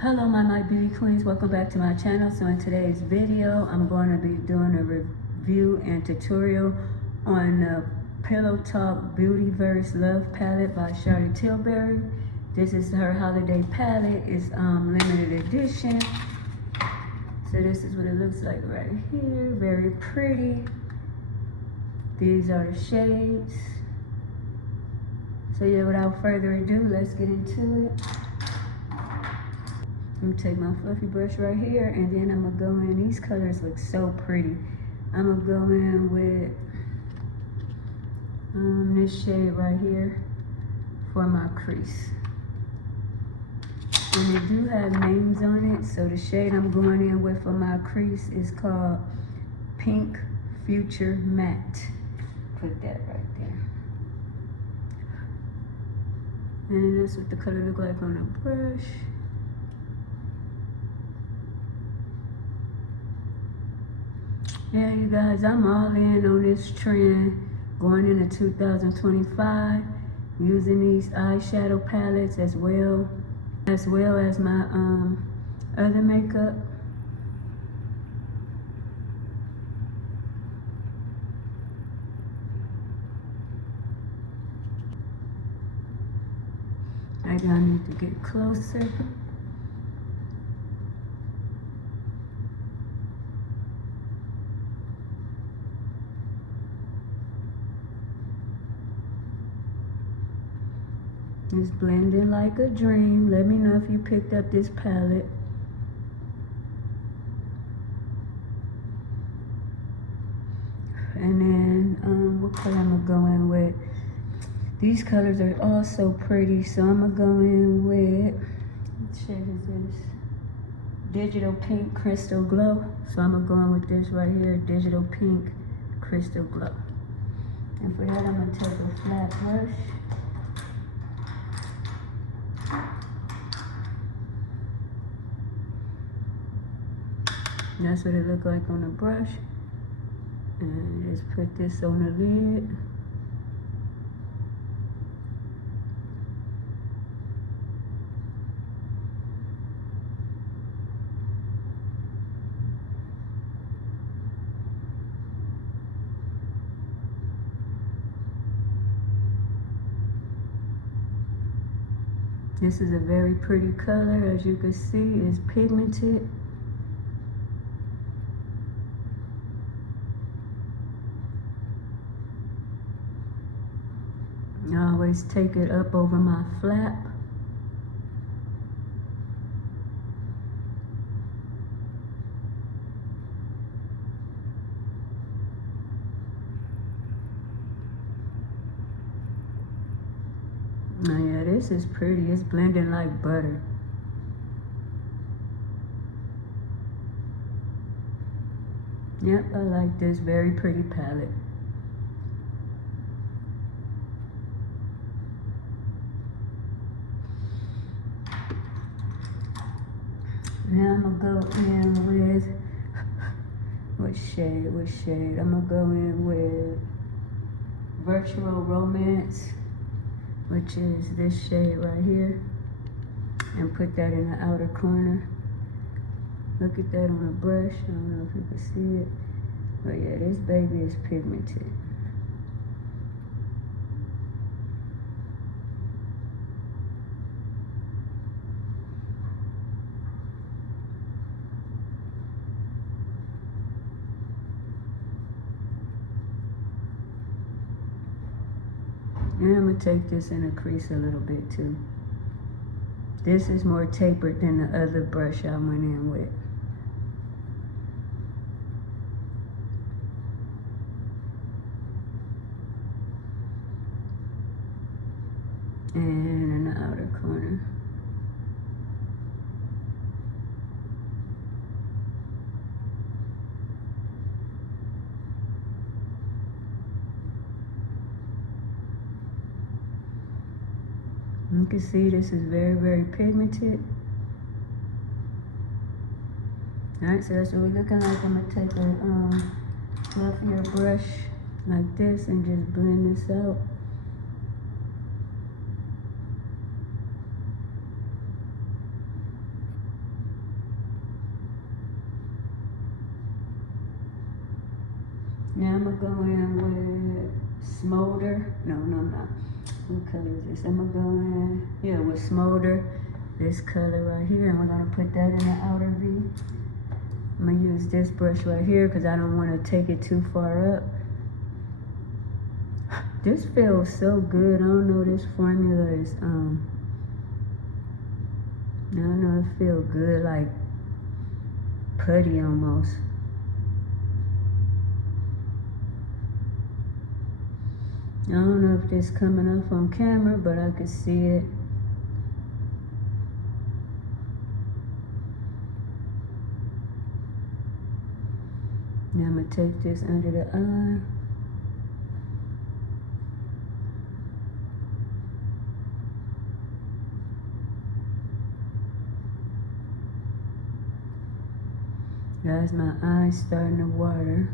Hello my beauty queens, welcome back to my channel. So in today's video I'm going to be doing a review and tutorial on the Pillow Talk Beautyverse Love Palette by Tilbury. This is her holiday palette. It's limited edition. So this is what it looks like right here. Very pretty. These are the shades. So yeah, without further ado, let's get into it. I'm gonna take my fluffy brush right here and then I'm gonna go in. These colors look so pretty. I'm gonna go in with this shade right here for my crease. And they do have names on it. So the shade I'm going in with for my crease is called Pink Future Matte. Put that right there. And that's what the color look like on the brush. Yeah, you guys, I'm all in on this trend going into 2025, using these eyeshadow palettes as well as my other makeup. I need to get closer. It's blending like a dream. Let me know if you picked up this palette. And then what color I'm gonna go in with? These colors are all so pretty, so I'm gonna go in with, what shade is this? Digital Pink Crystal Glow. So I'm gonna go in with this right here, Digital Pink Crystal Glow. And for that, I'm gonna take a flat brush. That's what it looked like on the brush. And just put this on the lid. This is a very pretty color. As you can see, it's pigmented. I always take it up over my flap. Oh yeah, this is pretty. It's blending like butter. Yep, I like this very pretty palette. Now I'm gonna go in with, what shade? I'm gonna go in with Virtual Romance, which is this shade right here, and put that in the outer corner. Look at that on the brush. I don't know if you can see it, but yeah, this baby is pigmented. And I'm gonna take this in the crease a little bit too. This is more tapered than the other brush I went in with. And in the outer corner. You can see this is very, very pigmented. Alright, so that's what we're looking like. I'm gonna take a fluffier brush like this and just blend this out. Now I'm gonna go in with Smolder. No, I'm not. What color is this? I'm gonna go in, yeah, with Smolder. This color right here, and we're gonna put that in the outer V. I'm gonna use this brush right here because I don't want to take it too far up. This feels so good. I don't know, this formula is, I don't know, it feels good, like putty almost. I don't know if this coming off on camera, but I can see it. Now I'm gonna take this under the eye. Guys, my eyes starting to water.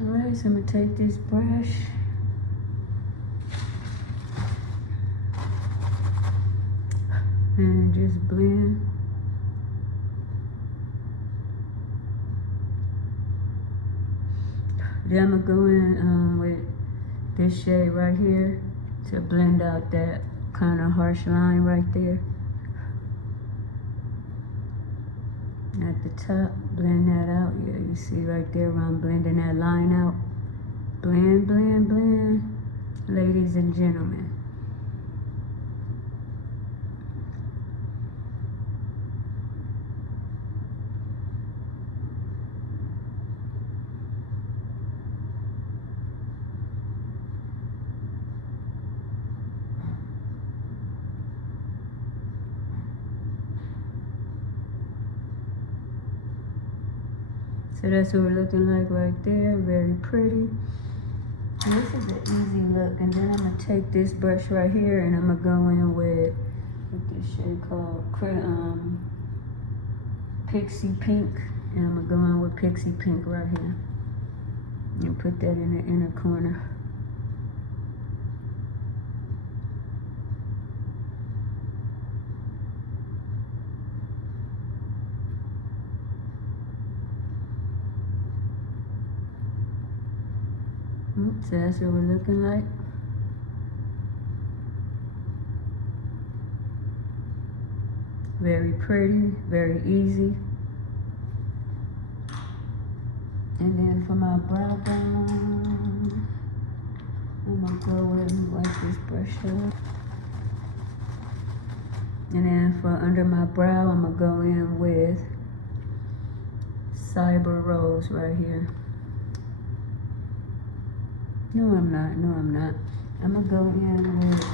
Alright, so I'm gonna take this brush and just blend. Then I'm gonna go in with this shade right here to blend out that kind of harsh line right there. At the top, blend that out. Yeah, you see right there where I'm blending that line out. Blend, blend, blend, ladies and gentlemen. So that's what we're looking like right there, very pretty. And this is an easy look. And then I'm gonna take this brush right here and I'm gonna go in with this shade called Pixie Pink. And I'm gonna go in with Pixie Pink right here. And put that in the inner corner. So that's what we're looking like. Very pretty, very easy. And then for my brow bone, I'm gonna go and wipe this brush off. And then for under my brow, I'm gonna go in with Cyber Rose right here. No, I'm not. I'm gonna go in with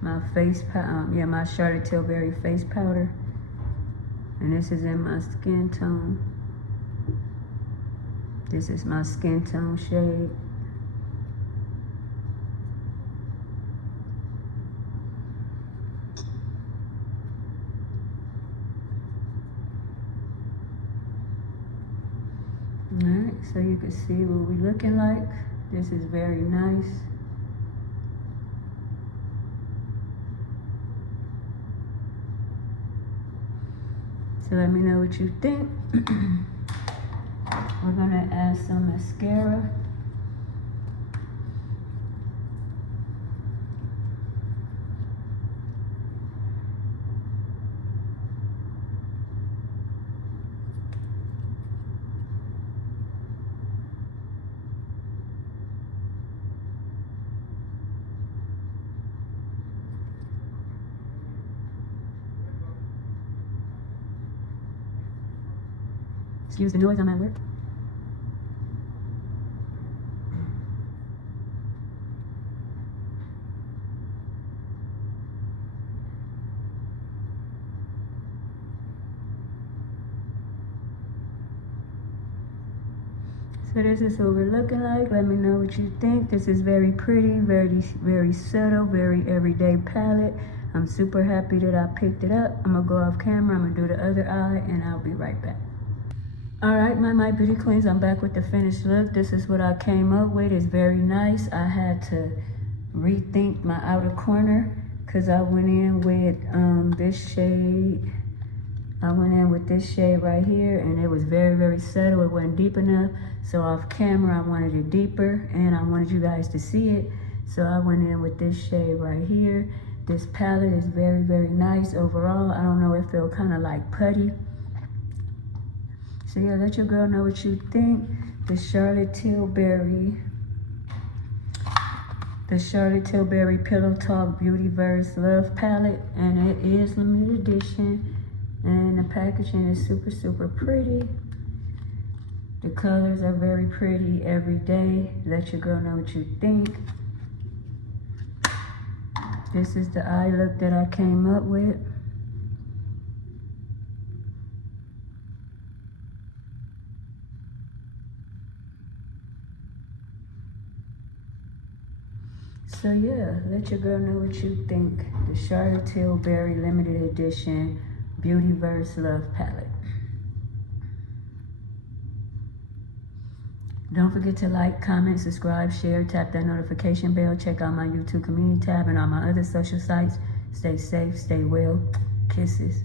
my face powder. Yeah, my Tilbury face powder. And this is in my skin tone. This is my skin tone shade. Alright, so you can see what we're looking like. This is very nice. So let me know what you think. We're gonna add some mascara. Excuse the noise, I'm at work. So this is what we're looking like. Let me know what you think. This is very pretty, very subtle, very everyday palette. I'm super happy that I picked it up. I'm gonna go off camera, I'm gonna do the other eye, and I'll be right back. Alright, my beauty queens, I'm back with the finished look. This is what I came up with. It's very nice. I had to rethink my outer corner because I went in with this shade. I went in with this shade right here, and it was very, very subtle. It wasn't deep enough. So off camera, I wanted it deeper, and I wanted you guys to see it. So I went in with this shade right here. This palette is very, very nice overall. I don't know if it'll kind of like putty. So yeah, let your girl know what you think. The Charlotte Tilbury Pillow Talk Beautyverse Love Palette, and it is limited edition, and the packaging is super, super pretty. The colors are very pretty every day. Let your girl know what you think. This is the eye look that I came up with. So yeah, let your girl know what you think. The Charlotte Tilbury limited edition Beautyverse Love Palette. Don't forget to like, comment, subscribe, share, tap that notification bell. Check out my YouTube community tab and all my other social sites. Stay safe, stay well. Kisses.